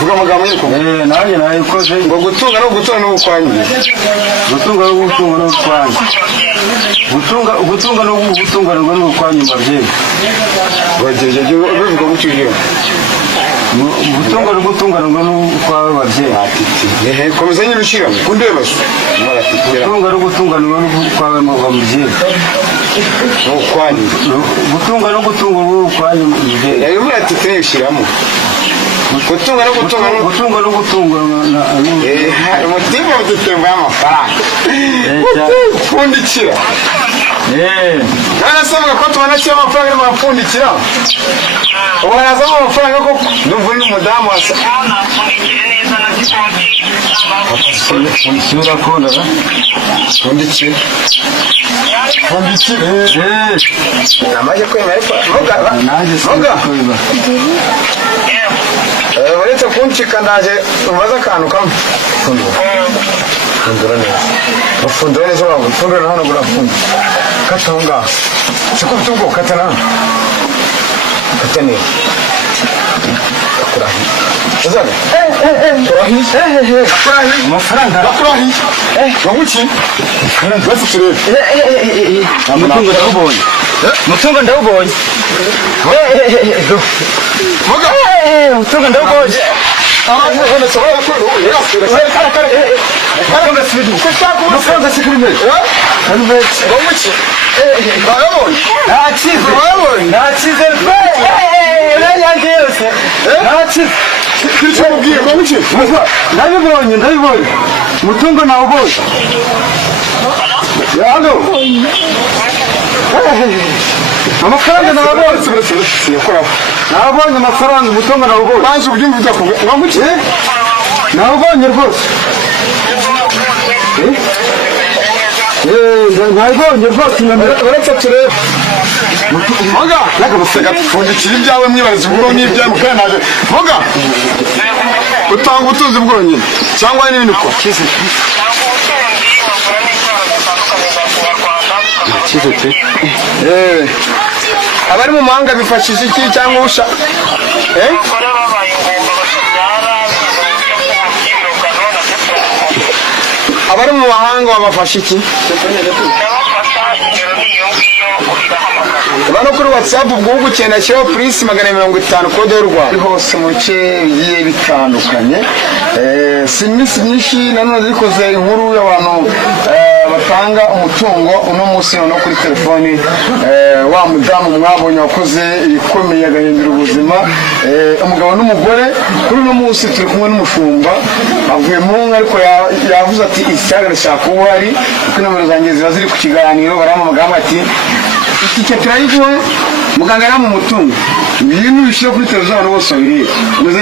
vuga amagambo y'uko nanjye nayikoze ngo gutunga no gutunga no gukwanya gutunga no gutunga no gukwanya gutunga no gutunga no gukwanya mabyeyi bagejeje bivuga gucyuhira gutunga no gutunga no gukwanya mabyeyi atiti komeza nyibishira kundeba gutunga no gutunga no gukwanya mabyeyi gutunga no gutunga no gukwanya mabyeyi yayo muri atiti nibishiramo gutunga no gutunga umutima udutemba y'amafaranga upfundikira narasabaga ko tubona cyo amafaranga ari mapfundikira ubu yazamo amafaranga koko ndumva uri umudamu wasa sura kona pfundikira namaze kwemera vuga uretse kuncika ndaje umaze akantu kamwe fundura neza ufundura neza waba ufundura na hano burafunda kata aho ngaho siko ufite ubwo kata na hano kata neza akurahiye uzaga akurahiye amafaranga akurahiye wamuki basi turebe umutungo ndawubonye umutungo ndawubonye vuga umutungo ndawubonye amafaranga si kuri mbere ntakize yanjye yose ntakize ndabibonye umutungo nawubonye hano amafaranga nabonye amafaranga umutungo nawubonye banze ubyumva byakuvuga ngamuki nawubonye rwose nabibonye rwose uretse turebe vuga nagabusega pfundikira ibyawe mwibariza uburo n'ibyawe mukanaje vuga utanga ubutunzi bworo nyine cyangwa n'ibindi uko abari mu mahanga bifashisha iki cyangwa usha abari mu mahanga babafasha iki bano kuri WhatsApp ubwo cyenda shyiraho plus 150 kode y'u Rwanda hose mu bice bigiye bitandukanye simisi nyinshi nanone zikoze inkuru y'abantu batanga umutungo uno munsi no kuri telefoni wa mudamu mwabonye wakoze ibikomeye agahindura ubuzima umugabo n'umugore kuri uno munsi turi kumwe n'umushumba avuye mu nka ariko yavuze ati ishyaka shaka uwo ari kuko nomero zanjye ziba ziri ku kiganiro baramamaga ati iki cyatirayigo muganga na mu mutungo ibintu bishira kuri televiziyo abantu bose babireba umeze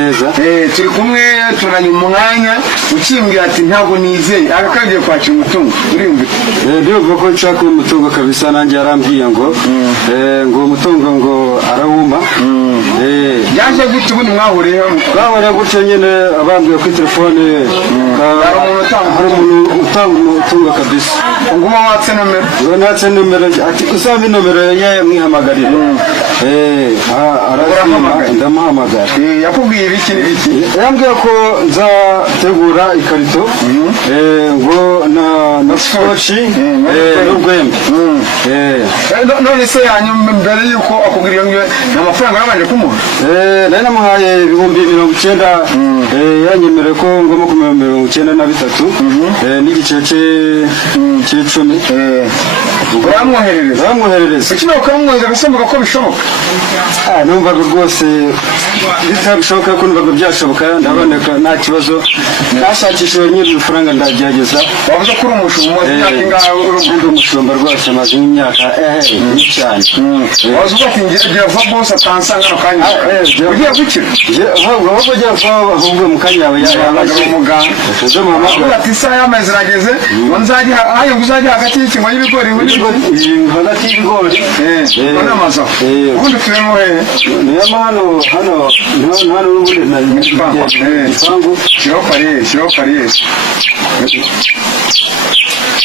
neza turi kumwe turanye umwanya ukimbwira ati ntabwo nizeye agakagiye kwakira umutungo uriyumva ndumva ko nshaka umutungo kabisa nanjye yarambwiye ngo umutungo ngo arawuma yaje gute ubundi mwahuriye gutyo nyine abambwiye kuri telefone hari umuntu utanga umutungo kabisa nguma watse nomero ati usaba nomero ye mwihamagarira ndamuhamagara yakubwiye ibiki n'ibiki yambwiye ko nzategura ikarito ngo na scotch n'urwembe none se yanyuma mbere yuko akubwira iyo ngiyo n'amafaranga yabanje kumuha nari namuhaye 90,000 yanyemereye ko ngomba kumenya 93 n'igice cy'icumi uramwoherereza ukina ukamwohereza agasembuka ko bishoboka numvaga rwose bitabishoboka ko numvaga byashoboka ndaboneka nta kibazo nashakishije nyiri amafaranga ndagerageza wavuze ko uri umushumba ndi umushumba rwose maze imyaka cyane wavuze ko ngira va boss atansanga no kanya ugiye gukira wowe ugiye kuvuga mu kanya yawe yabaje umuganga ejo mama ati isaha y'amezi rageze nzajya ayo uzajya hagati y'ikimo y'ibigori hagati y'ibigori n'amazo ubundi turemo niyo hano n'ubundi igipangu kiriho pariye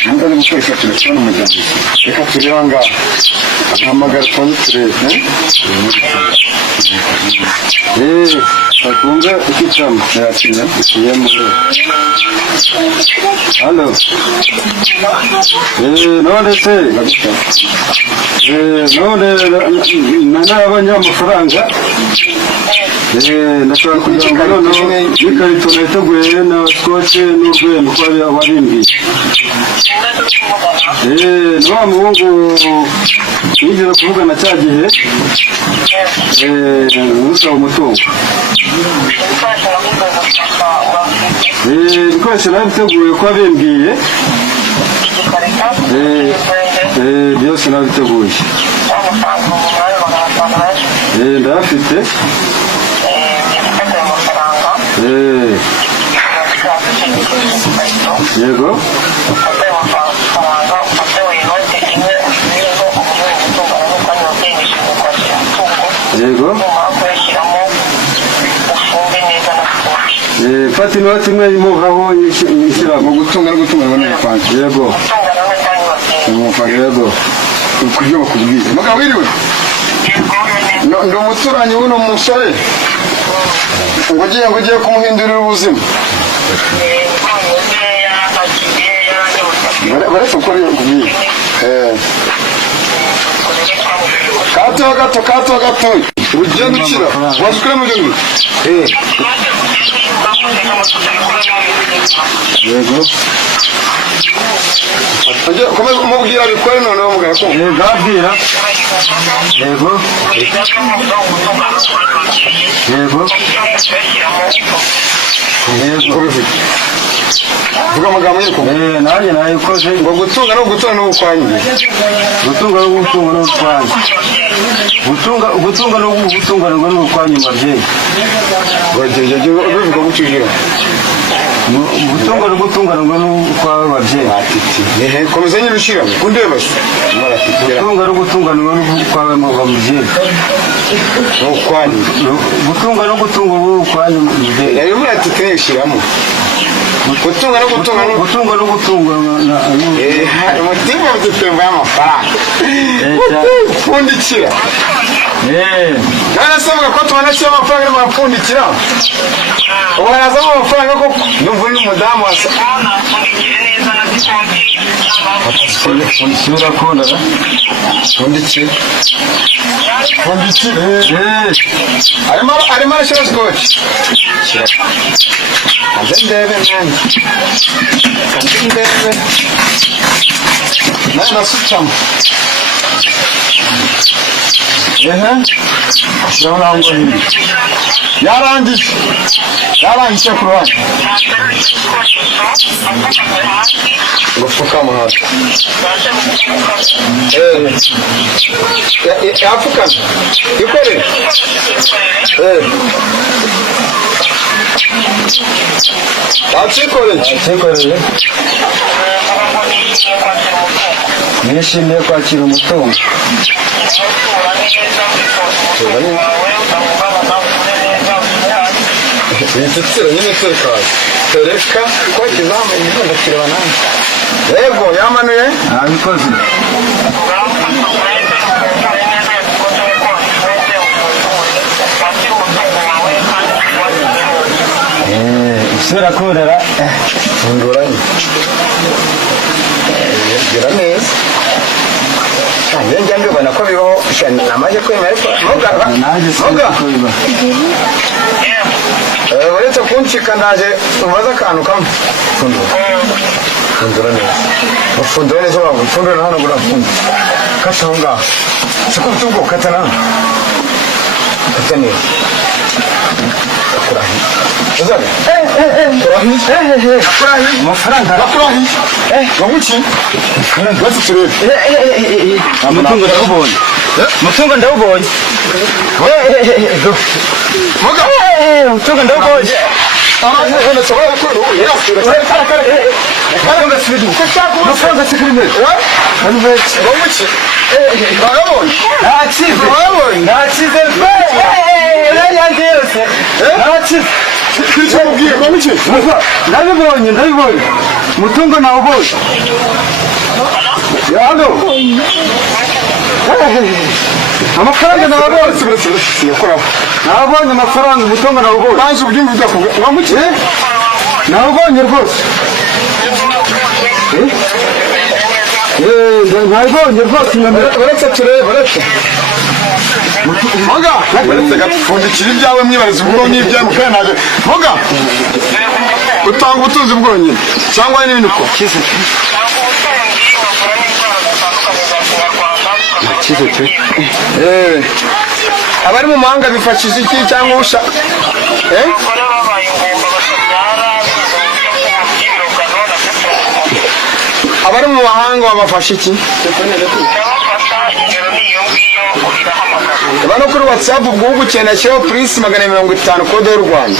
ntabwo ari gukoresha telefone umuryango reka tureba ngaha ahamagara tubanze turebe akunga ikicamu yakinya yemo hano none se none n'abanyamafaranga ndashaka kugira ngo noneho n'ikarito nayiteguye na skoce n'urwego ko warimbwiye ni wa muhungu wigeze kuvugana cya gihe usaba umutungo ibikoresho nabiteguye ko wabimbwiye byose nabiteguye ndayafite yego yego fata inoti imwe imuvaho ishyira mu gutunga no gutunga n'amafaranga yego yego kubyo bakubwiye mugabo wiriwe ndi umuturanyi w'uno musore ngo ugiye kumuhindurira ubuzima baretse uko ari kubwiye kato urugendo ukira waza ukore mu gihugu yego komeza umubwira bikore noneho mugabo ko abwira yego vuga amagambo y'uko nanjye nayikoze ngo gutunga no gutunga no gukwanyi gutunga no gutunga no gukwanyi gutunga no gukwanyi mabyeyi bagejeje bivuga gutugira gutunga no gukwanyi babyeyi komeza nyine ushira kundeba gutunga no gukwanyi mabyeyi gutunga no gukwanyi mabyeyi yari muri ati twishiramo gutunga no gutunga umutima udutemba y'amafaranga pfundikira narasabaga ko tubona cyo amafaranga y'amapfundikira ubu harazamo amafaranga koko numva uri n'umudamu wasa sura kona pfundikira arimo arashyira skoci kanze ndebe nawe nasutamo urabona ngo yarangije ku ruhande ngo pfukama hasi yapfukama ikorere bacikoreye nishimiye kwakira umutungo igitsina nyine tereka ko kizamenye ndakireba nawe yego yamanuye nabikoze isura korera ngoranye gira neza njya mbibona ko bibaho namaze kwemera ariko muga uretse kuncika ndaje umaze akantu kamwe fundura neza ufundura neza waba ufundura na hano burafunda kata aho ngaho siko ufite ubwo kata nawe kata neza akurahi uzane akurahi amafaranga akurahi wamuki basi turebe umutungo ndawubonye umutungo ndawubonye muga umutungo ndawubonye amafaranga sobora ko amafaranga sibidi amafaranga sikirime wamuki barabonye nakize yanyanze yose nakize kwicamubwiye wamuki ndabibonye umutungo nawubonye hano amafaranga nawubonye yakoraho nabonye amafaranga umutungo nawubonye banza ubyumva bidakubwira wamuki nawubonye rwose nabibonye rwose uretse turebe uretse Moga uretse gapfundikira ibyawe mwibariza ubwo n'ibyawe mukanaje Moga utanga ubutunzi bwonyine cyangwa n'ibindi uko abari mu mahanga bifashisha iki cyangwa usha abari mu mahanga babafasha iki bano kuri WhatsApp ubwo ugukeneye shyiraho +50 kode y'u Rwanda